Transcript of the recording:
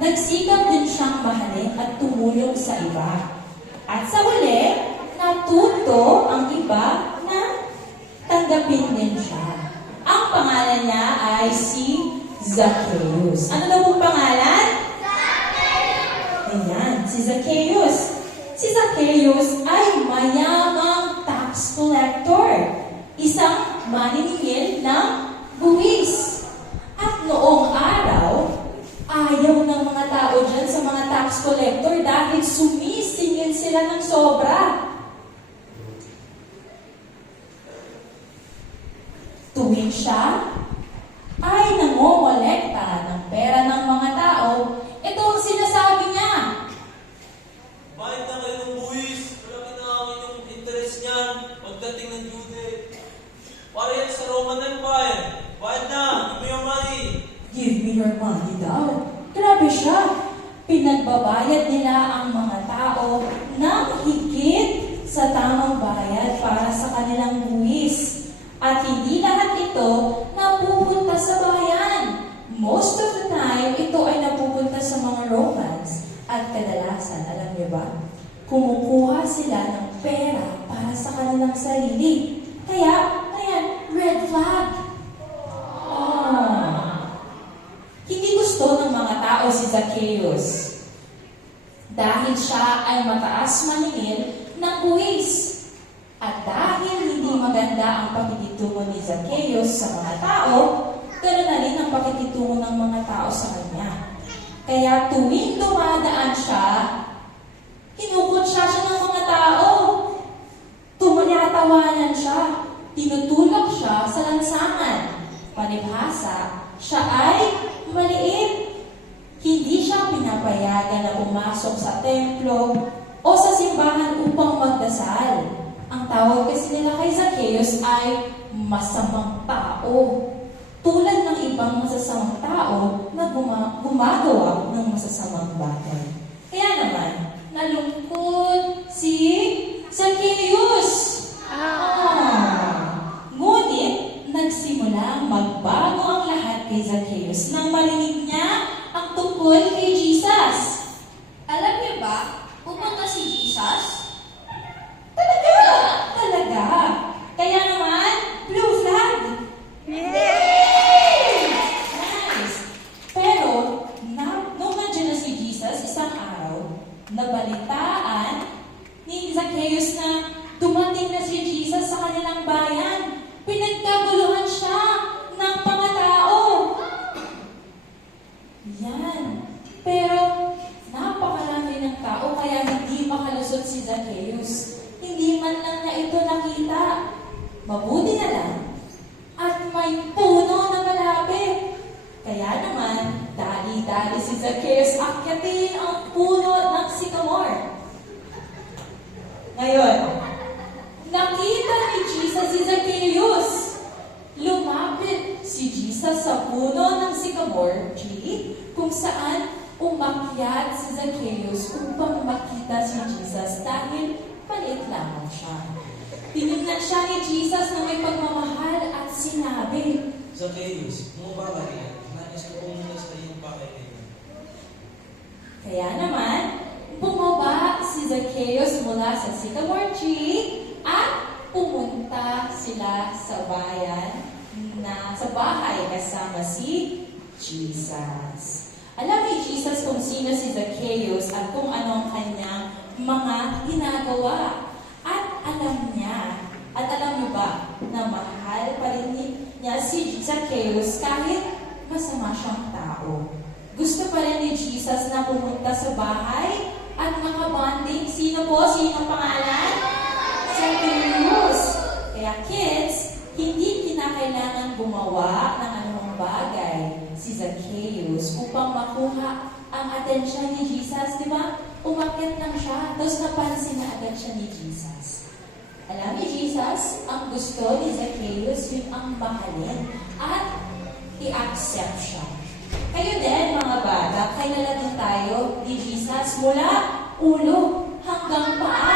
nagsikap din siyang mahalin at tumulong sa iba. At sa huli, natuto ang iba na tanggapin din siya. Ang pangalan niya ay si Zacchaeus. Ano daw pong pangalan? Ayan, si Zacchaeus. Si Zacchaeus ay mayamang tax collector. Isang maniningil ng buwis. At noong araw, ayaw ng mga tao dyan sa mga tax collector dahil sumisingil sila ng sobra. Tuwing siya ay nangongolekta ng pera ng mga tao, ito ang sinasabi niya. Bayad na kayo ng buwis. Malaki na amin yung interest niyan pagdating ng due date. Para yan sa Roman Empire. Bayad na. Give me your money. Give me your money daw. Grabe siya. Pinagbabayad nila ang mga tao ng higit sa tamang bayad para sa kanilang buwis. At hindi lahat ito napupunta sa bayan. Most of the time, ito ay napupunta sa mga Romans. At kadalasan, alam niyo ba, kumukuha sila ng pera para sa kanilang sarili. Kaya, ayan, red flag. Hindi gusto ng mga tao si Zacchaeus. Dahil siya ay mataas maningil ng buwis. At dahil hindi maganda ang pakikitungo ni Zacchaeus sa mga tao, ganoon na rin ang pakikitungo ng mga tao sa kanya. Kaya tuwing dumadaan siya, kinukutsa siya ng mga tao. Tumatatawanan siya. Tinutulak siya sa lansangan. Palibhasa, siya ay maliit. Hindi siya pinapayagan na pumasok sa templo o sa simbahan upang magdasal. Ang tawag kasi nila kay Zacchaeus ay masamang tao. Tulad ng ibang masasamang tao na gumagawa ng masasamang bagay. Kaya naman, nalungkot si Zacchaeus. Ngunit, nagsimula magbago ang lahat kay Zacchaeus nang marinig niya ang tungkol kay Jesus. Alam niyo ba, pupunta si Jesus? Talaga. Kaya naman, blue flag. Nice. Pero, nung nandiyan na si Jesus, isang araw, nabalitaan ni Zacchaeus na dumating na si Jesus sa kanilang bayan. Pinagkaguluhan siya ng mga tao. Yan. Pero, napakarami ng tao kaya hindi makalusot si Zacchaeus. Hindi man lang niya ito nakita. Mabuti na lang. At may puno na malapit. Kaya naman, dali-dali si Zacchaeus akyatin ang puno ng sycamore. Ngayon, nakita ni Jesus si Zacchaeus. Lumapit si Jesus sa puno ng sycamore tree kung saan umakyat si Zacchaeus upang makita si Jesus dahil maliit lamang siya. Tinignan siya ni Jesus na may pagmamahal at sinabi, Zacchaeus, bumaba ka rin. Nais ko pumunta sa iyong pakaibigan. Kaya naman, bumaba si Zacchaeus mula sa sycamore tree at pumunta sila sa bahay kasama si Jesus. Alam ni Jesus kung sino si Zacchaeus at kung ano ang kanyang mga ginagawa. At alam niya, at alam mo ba, na mahal pa rin niya si Zacchaeus kahit masama siyang tao. Gusto pa rin ni Jesus na pumunta sa bahay at makabonding. Sino po? Sino ang pangalan? Zacchaeus. Kaya kids, hindi kinakailangan gumawa ng anumang bagay si Zacchaeus upang makuha ang atensyon ni Jesus, di ba? Umakyat lang siya, tapos napansin na agad siya ni Jesus. Alam ni Jesus, ang gusto ni Zacchaeus yun ang mahalin at i-accept siya. Kayo din, mga bata, kilala din tayo ni Jesus mula ulo hanggang paa.